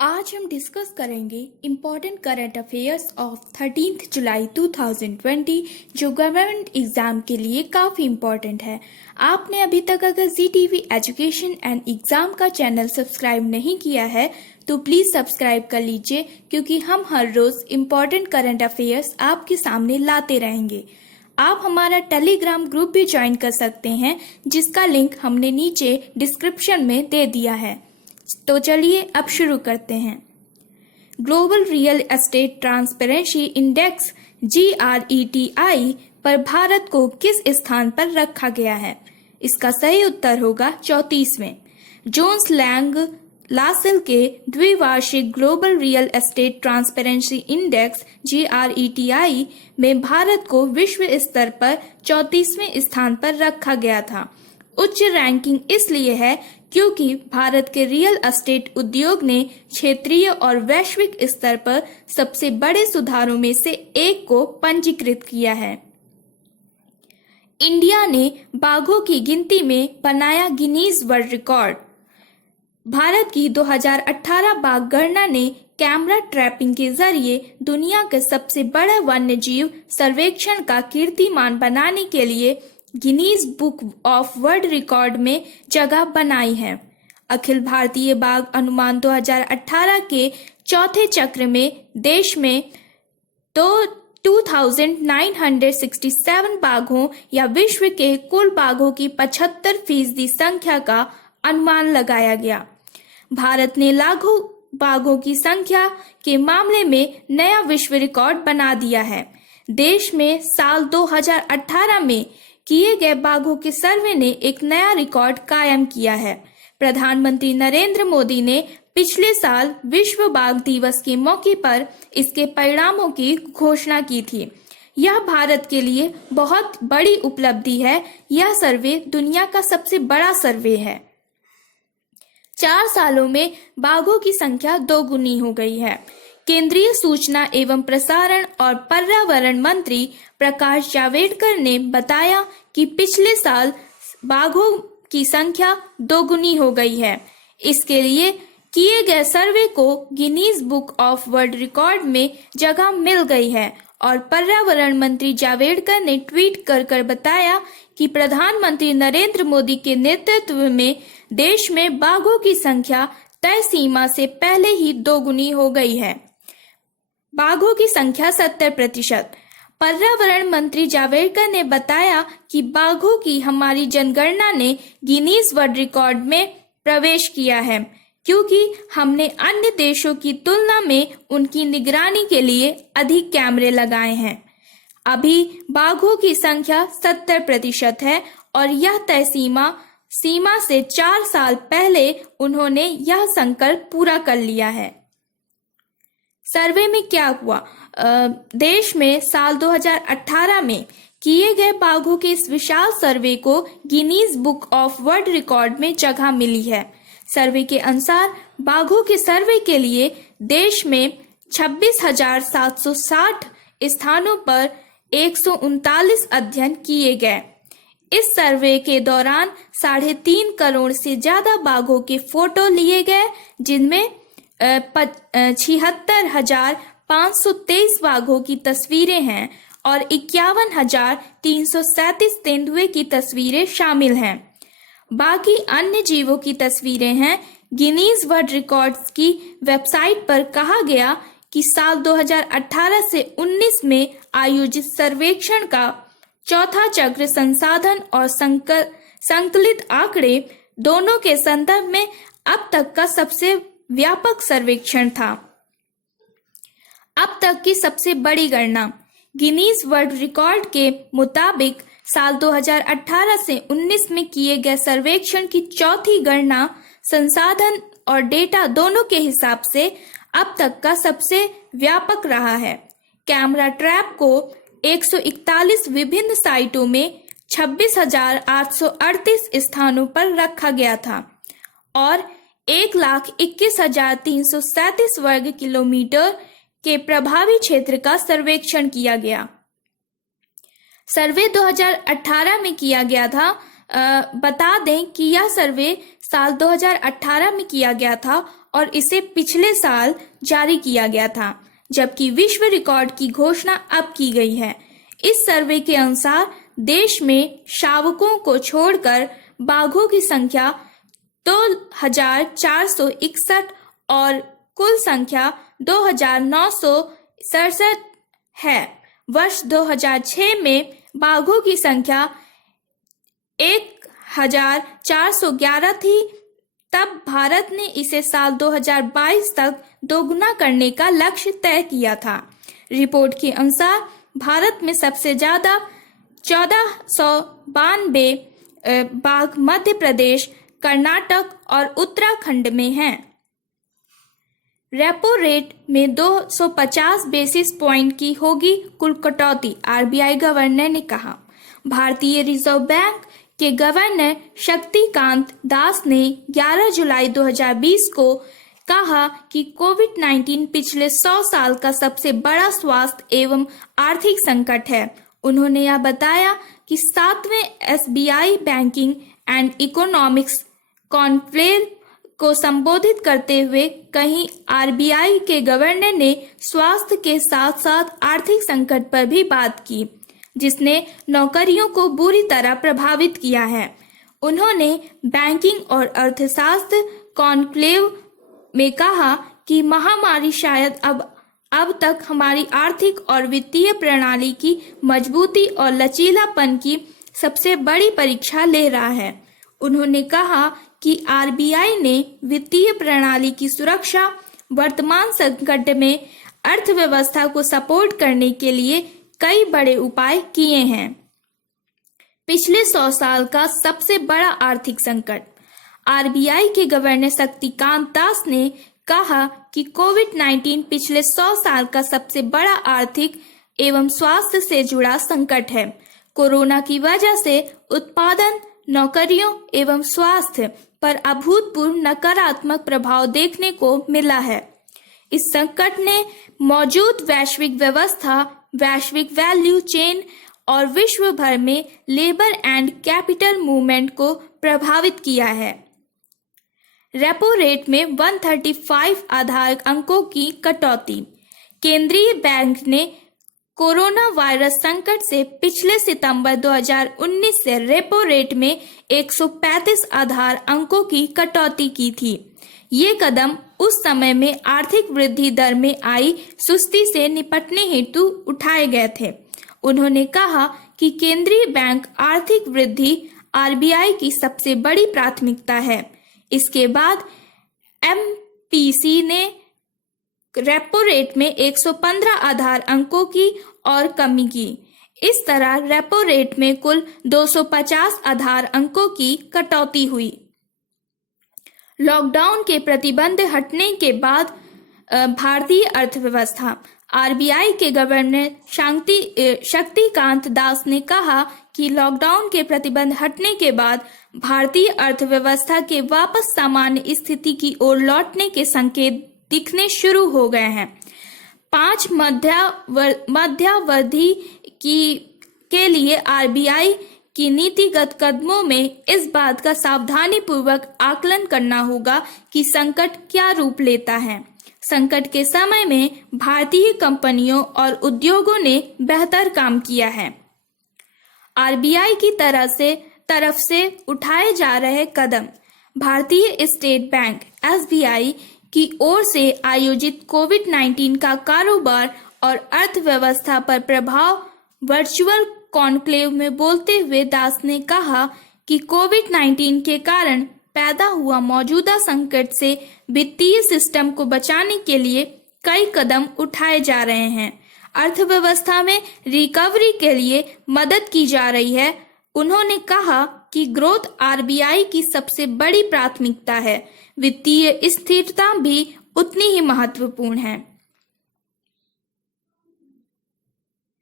आज हम डिस्कस करेंगे इम्पॉर्टेंट करंट अफेयर्स ऑफ 13 जुलाई 2020 जो गवर्नमेंट एग्जाम के लिए काफ़ी इम्पॉर्टेंट है। आपने अभी तक अगर ZTV एजुकेशन एंड एग्ज़ाम का चैनल सब्सक्राइब नहीं किया है तो प्लीज़ सब्सक्राइब कर लीजिए, क्योंकि हम हर रोज़ इम्पॉर्टेंट करंट अफेयर्स आपके सामने लाते रहेंगे। आप हमारा टेलीग्राम ग्रुप भी ज्वाइन कर सकते हैं, जिसका लिंक हमने नीचे डिस्क्रिप्शन में दे दिया है। तो चलिए अब शुरू करते हैं। Global real estate transparency index GRETI पर भारत को किस स्थान पर रखा गया है? इसका सही उत्तर होगा 34वें। जोन्स लैंग लासेल के द्विवार्षिक global real estate transparency index GRETI में भारत को विश्व स्तर पर 34वें स्थान पर रखा गया था। उच्च रैंकिंग इसलिए है क्योंकि भारत के रियल एस्टेट उद्योग ने क्षेत्रीय और वैश्विक स्तर पर सबसे बड़े सुधारों में से एक को पंजीकृत किया है। इंडिया ने बाघों की गिनती में बनाया गिनीज वर्ल्ड रिकॉर्ड। भारत की 2018 बाघ गणना ने कैमरा ट्रैपिंग के जरिए दुनिया के सबसे बड़ा वन्य जीव सर्वेक्षण का कीर्तिमान बनाने के लिए Guinness book of world record में जगह बनाई है। अखिल भारतीय बाघ अनुमान 2018 के चौथे चक्र में देश में 2967 बाघों या विश्व के कुल बाघों की 75% संख्या का अनुमान लगाया गया। भारत ने लागू बाघों की संख्या के मामले में नया विश्व रिकॉर्ड बना दिया है। देश में साल 2018 में किए गए बाघों के सर्वे ने एक नया रिकॉर्ड कायम किया है। प्रधानमंत्री नरेंद्र मोदी ने पिछले साल विश्व बाघ दिवस के मौके पर इसके परिणामों की घोषणा की थी। यह भारत के लिए बहुत बड़ी उपलब्धि है। यह सर्वे दुनिया का सबसे बड़ा सर्वे है। 4 सालों में बाघों की संख्या दोगुनी हो गई है। केंद्रीय सूचना एवं प्रसारण और पर्यावरण मंत्री प्रकाश जावड़ेकर ने बताया कि पिछले साल बाघों की संख्या दोगुनी हो गई है। इसके लिए किए गए सर्वे को Guinness book of world record में जगह मिल गई है। और पर्यावरण मंत्री जावड़ेकर ने ट्वीट कर बताया कि प्रधानमंत्री नरेंद्र मोदी के नेतृत्व में देश में बाघों की संख्या तय सीमा से पहले ही दोगुनी हो गई है। बाघों की संख्या 70%। पर्यावरण मंत्री जावड़ेकर ने बताया कि बाघों की हमारी जनगणना ने गिनीज वर्ल्ड रिकॉर्ड में प्रवेश किया है, क्योंकि हमने अन्य देशों की तुलना में उनकी निगरानी के लिए अधिक कैमरे लगाए हैं। अभी बाघों की संख्या 70% है और यह तय सीमा से 4 साल पहले उन्होंने यह संकल्प पूरा कर लिया है। सर्वे में क्या हुआ? देश में साल 2018 में किए गए बाघों के इस विशाल सर्वे को Guinness book of world record में जगह मिली है। सर्वे के अनुसार बाघों के सर्वे के लिए देश में 26,760 स्थानों पर 139 अध्ययन किए गए। इस सर्वे के दौरान 3.5 करोड़ से ज्यादा बाघों के फोटो लिए गए, जिनमें 76,523 बाघों की तस्वीरें हैं और 51,337 तेंदुए की तस्वीरें शामिल हैं। बाकी अन्य जीवों की तस्वीरें हैं। गिनीज वर्ल्ड रिकॉर्ड्स की वेबसाइट पर कहा गया कि साल 2018 से 19 में आयोजित सर्वेक्षण का चौथा चक्र संसाधन और संकलित आंकड़े दोनों के संदर्भ में अब तक का सबसे व्यापक सर्वेक्षण था। अब तक की सबसे बड़ी गणना। गिनीज वर्ल्ड रिकॉर्ड के मुताबिक साल 2018 से 19 में किए गए सर्वेक्षण की चौथी गणना संसाधन और डेटा दोनों के हिसाब से अब तक का सबसे व्यापक रहा है। कैमरा ट्रैप को 141 विभिन्न साइटों में 26,838 स्थानों पर रखा गया था और 1,21,337 वर्ग किलोमीटर के प्रभावी क्षेत्र का सर्वेक्षण किया गया। सर्वे 2018 में किया गया था। बता दें कि यह सर्वे साल 2018 में किया गया था और इसे पिछले साल जारी किया गया था, जबकि विश्व रिकॉर्ड की घोषणा अब की गई है। इस सर्वे के अनुसार देश में शावकों को छोड़कर बाघों की संख्या 2461 और कुल संख्या 2967 है। वर्ष 2006 में बाघों की संख्या 1411 थी। तब भारत ने इसे साल 2022 तक दोगुना करने का लक्ष्य तय किया था। रिपोर्ट के अनुसार भारत में सबसे ज्यादा 1492 बाघ मध्य प्रदेश, कर्नाटक और उत्तराखंड में हैं। रेपो रेट में 250 बेसिस पॉइंट की होगी कुल कटौती, आरबीआई गवर्नर ने कहा। भारतीय रिजर्व बैंक के गवर्नर शक्तिकांत दास ने 11 जुलाई 2020 को कहा कि कोविड-19 पिछले 100 साल का सबसे बड़ा स्वास्थ्य एवं आर्थिक संकट है। उन्होंने यह बताया कि 7वें SBI banking and economics conclave को संबोधित करते हुए कहीं आरबीआई के गवर्नर ने स्वास्थ्य के साथ साथ आर्थिक संकट पर भी बात की, जिसने नौकरियों को बुरी तरह प्रभावित किया है। उन्होंने बैंकिंग और अर्थशास्त्र कॉन्क्लेव में कहा कि महामारी शायद अब तक हमारी आर्थिक और वित्तीय प्रणाली की मजबूती और लचीलापन की सबसे बड़ी परीक्षा ले रहा है। उन्होंने कहा कि आरबीआई ने वित्तीय प्रणाली की सुरक्षा, वर्तमान संकट में अर्थव्यवस्था को सपोर्ट करने के लिए कई बड़े उपाय किए हैं। पिछले 100 साल का सबसे बड़ा आर्थिक संकट। आरबीआई के गवर्नर शक्तिकांत दास ने कहा कि कोविड-19 पिछले 100 साल का सबसे बड़ा आर्थिक एवं स्वास्थ्य से जुड़ा संकट है। कोरोना की वजह से उत्पादन, नौकरियों एवं स्वास्थ्य पर अभूतपूर्व नकारात्मक प्रभाव देखने को मिला है। इस संकट ने मौजूद वैश्विक व्यवस्था, वैश्विक वैल्यू चेन और विश्व भर में लेबर एंड कैपिटल मूवमेंट को प्रभावित किया है। रेपो रेट में 135 आधार अंकों की कटौती। केंद्रीय बैंक ने कोरोना वायरस संकट से पिछले सितंबर 2019 से रेपो रेट में 135 आधार अंकों की कटौती की थी। ये कदम उस समय में आर्थिक वृद्धि दर में आई सुस्ती से निपटने हेतु उठाए गए थे। उन्होंने कहा कि केंद्रीय बैंक आर्थिक वृद्धि आरबीआई की सबसे बड़ी प्राथमिकता है। इसके बाद एमपीसी ने रेपो रेट में 115 आधार अंकों की और कमी की। इस तरह रेपो रेट में कुल 250 आधार अंकों की कटौती हुई। लॉकडाउन के प्रतिबंध हटने के बाद भारतीय अर्थव्यवस्था। आरबीआई के गवर्नर शक्तिकांत दास ने कहा कि लॉकडाउन के प्रतिबंध हटने के बाद भारतीय अर्थव्यवस्था के वापस सामान्य स्थिति की ओर लौटने के संकेत दिखने शुरू हो गए हैं। 5 मध्यावधि के लिए आरबीआई की नीतिगत कदमों में इस बात का सावधानी पूर्वक आकलन करना होगा कि संकट क्या रूप लेता है। संकट के समय में भारतीय कंपनियों और उद्योगों ने बेहतर काम किया है। आरबीआई की तरफ से उठाए जा रहे कदम। भारतीय स्टेट बैंक एसबीआई की ओर से आयोजित कोविड-19 का कारोबार और अर्थव्यवस्था पर प्रभाव वर्चुअल कॉन्क्लेव में बोलते हुए दास ने कहा कि कोविड-19 के कारण पैदा हुआ मौजूदा संकट से वित्तीय सिस्टम को बचाने के लिए कई कदम उठाए जा रहे हैं। अर्थव्यवस्था में रिकवरी के लिए मदद की जा रही है। उन्होंने कहा कि ग्रोथ आरबीआई की सबसे बड़ी प्राथमिकता है। वित्तीय स्थिरता भी उतनी ही महत्वपूर्ण है।